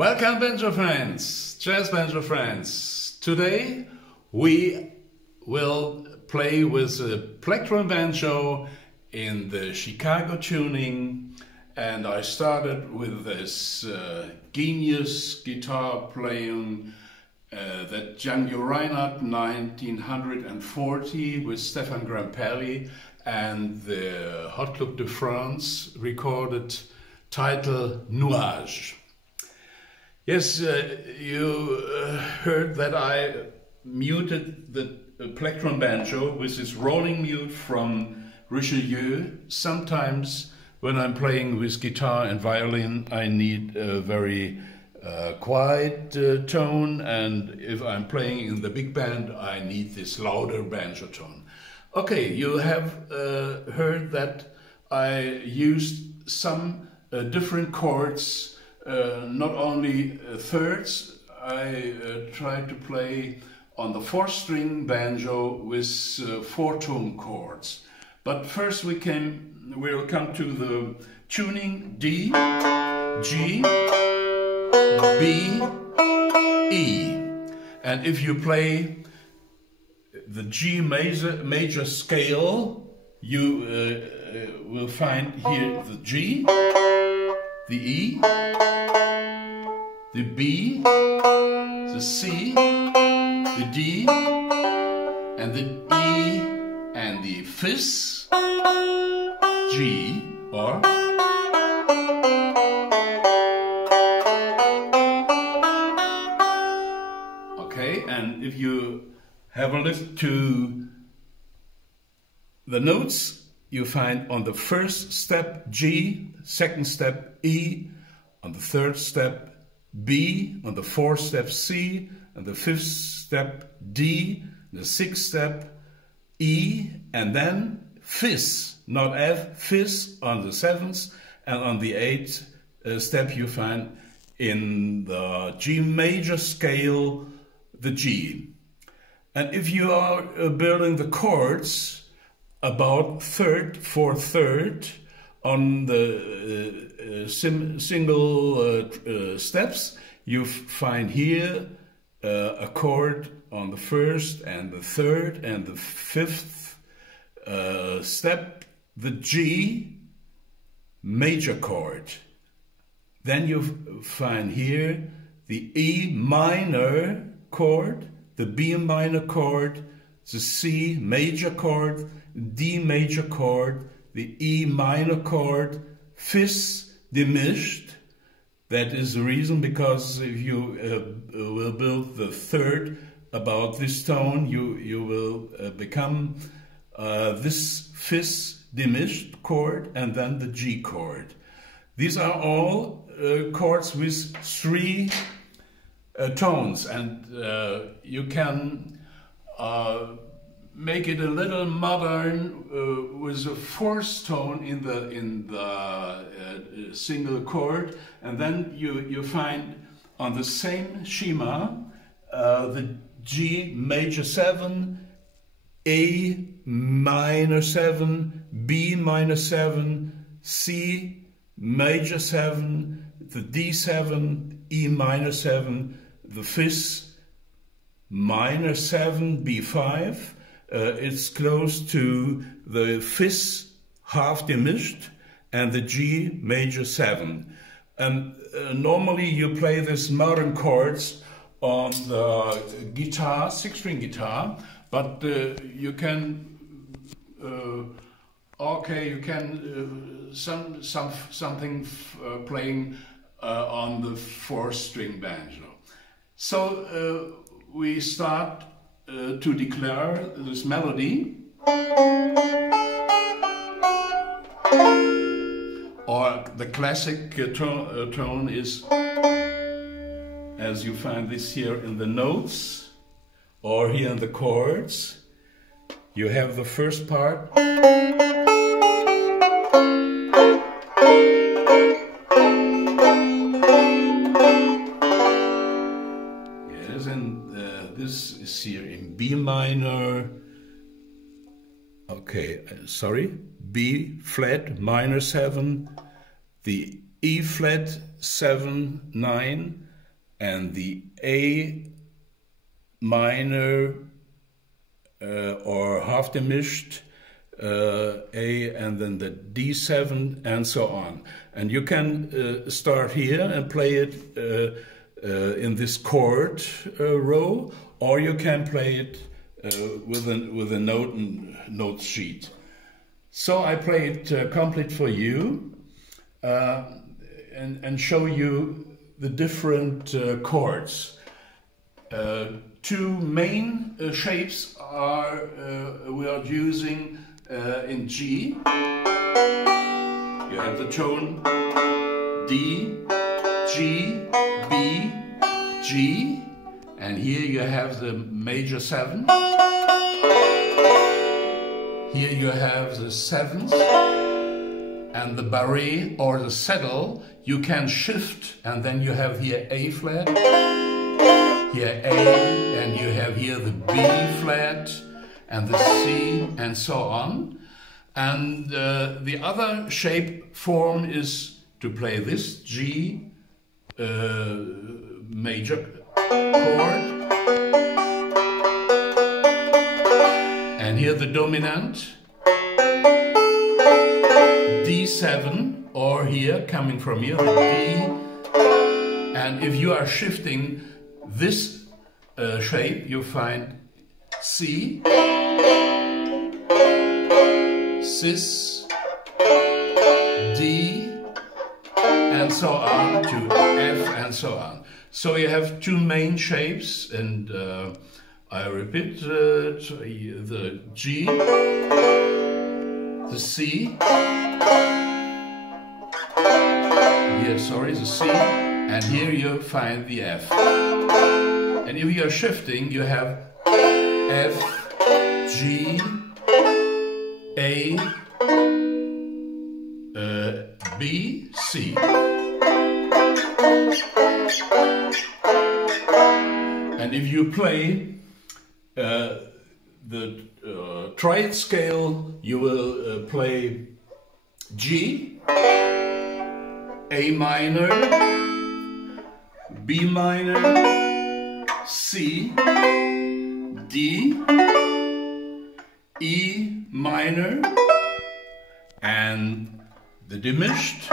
Welcome, banjo friends, jazz banjo friends. Today we will play with the plectrum banjo in the Chicago tuning, and I started with this genius guitar playing that Django Reinhardt 1940 with Stéphane Grappelli and the Hot Club de France recorded title NUAGES. Yes, you heard that I muted the plectrum banjo with this rolling mute from Richelieu. Sometimes when I'm playing with guitar and violin, I need a very quiet tone, and if I'm playing in the big band, I need this louder banjo tone. Okay, you have heard that I used some different chords. Not only thirds, I tried to play on the 4-string banjo with 4-tone chords. But first we'll come to the tuning D, G, B, E. And if you play the G major scale, you will find here the G, the E, the B, the C, the D, and the E, and the fifth G, or okay, and if you have a look to the notes, you find on the first step G, second step E, on the third step B, on the fourth step C, on the fifth step D, the sixth step E, and then fifth, not F, fifth on the seventh, and on the eighth step you find in the G major scale the G. And if you are building the chords about third for third on the single steps, you find here a chord on the first and the third and the fifth step, the G major chord. Then you find here the E minor chord, the B minor chord, the C major chord, D major chord, the E minor chord, fifth diminished. That is the reason, because if you will build the third about this tone, you will become this fifth diminished chord and then the G chord. These are all chords with 3 tones, and you can make it a little modern with a 4th tone in the single chord, and then you find on the same schema the G major 7, A minor 7, B minor 7, C major 7, the D7, E minor 7, the 5th minor 7, B5. It's close to the 5th half diminished and the G major 7. And normally you play these modern chords on the guitar, 6-string guitar, but you can something playing on the 4-string banjo. So we start to declare this melody, or the classic tone is, as you find this here in the notes or here in the chords. You have the first part, yes, and this is here in B minor, okay, sorry, B flat minor 7, the E flat 7, 9, and the A minor or half diminished A, and then the D7 and so on. And you can start here and play it in this chord row, or you can play it with a note sheet. So I play it complete for you and show you the different chords. Two main shapes we are using in G. You have the tone D, G, B, G, and here you have the major 7. Here you have the 7th, and the barré or the saddle you can shift, and then you have here A flat, here A, and you have here the B flat and the C, and so on. And the other shape form is to play this G major chord, and here the dominant D7, or here coming from here the D. And if you are shifting this shape, you find C, Cis, D, and so on to F, and so on. So you have two main shapes, and I repeat, the G, the C, here, sorry, the C, and here you find the F. And if you are shifting, you have F, G, A, B, C. And if you play the triad scale, you will play G, A minor, B minor, C, D, E minor, and the diminished,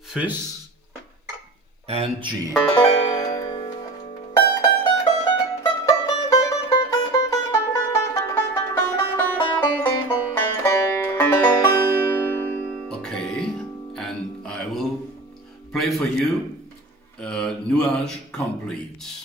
Fifth, and G. Okay, and I will play for you Nuage complete.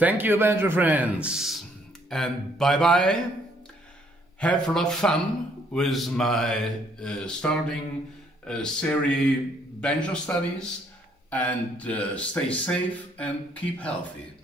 Thank you, banjo friends, and bye-bye. Have a lot of fun with my starting series Banjo Studies, and stay safe and keep healthy.